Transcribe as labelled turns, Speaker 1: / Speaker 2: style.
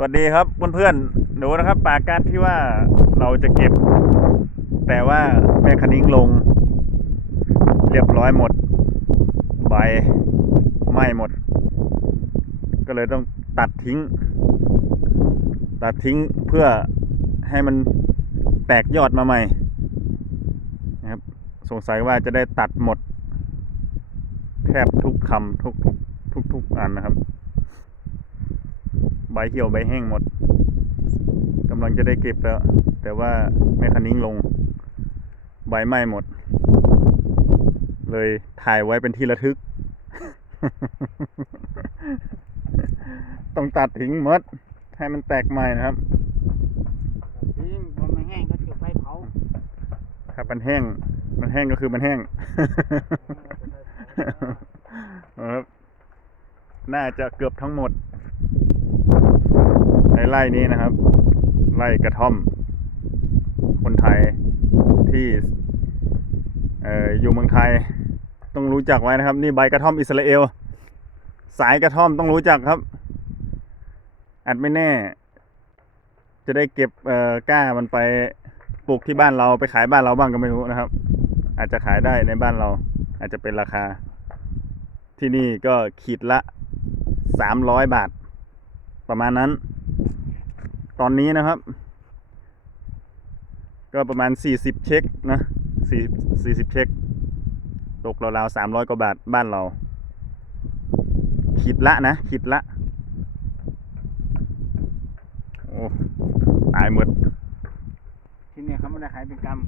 Speaker 1: สวัสดีครับเพื่อนๆหนูนะครับปาการที่ว่าเราจะเก็บ แต่ว่าแม่คันิ้งลง เรียบร้อยหมด ใบไหม้หมด ก็เลยต้องตัดทิ้ง ตัดทิ้งเพื่อให้มันแตกยอดมาใหม่นะครับสงสัยว่าจะได้ตัดหมด แทบทุกคำทุกทุกทุกทุกอันนะครับ บเหี่ยวใบแห้งหมดกำลังจะได้เก็บแล้ว แต่ว่าแม่คันนิ้งลง ใบไหม้หมด เลยถ่ายไว้เป็นที่ระทึก ต้องตัดทิ้งหมด ให้มันแตกใหม่นะครับ
Speaker 2: ทิ้งพอมันแห้งก็จุดไฟเผา
Speaker 1: ครับมันแห้ง มันแห้งก็คือมันแห้งครับน่าจะเกือบทั้งหมด ในไร่นี้นะครับ ไร่กระท่อม คนไทยที่เอออยู่เมืองไทยต้องรู้จักไว้นะครับ นี่ใบกระท่อมอิสราเอล สายกระท่อมต้องรู้จักครับอาจไม่แน่ จะได้เก็บเอ่อก้ามันไปปลูกที่บ้านเราไปขายบ้านเราบ้างก็ไม่รู้นะครับ อาจจะขายได้ในบ้านเรา อาจจะเป็นราคา ที่นี่ก็ขีดละสามร้อยบาท ประมาณนั้น ตอนนี้นะครับ ก็ประมาณสี่สิบเช็คนะสี่สี่สิบเช็ค ตกราวๆสามร้อยกว่าบาทบ้านเรา ขีดละนะ ขีดละ โอ้ ตายหมด
Speaker 2: ที่เนี่ยเขาไม่ได้ขายเป็นกรรม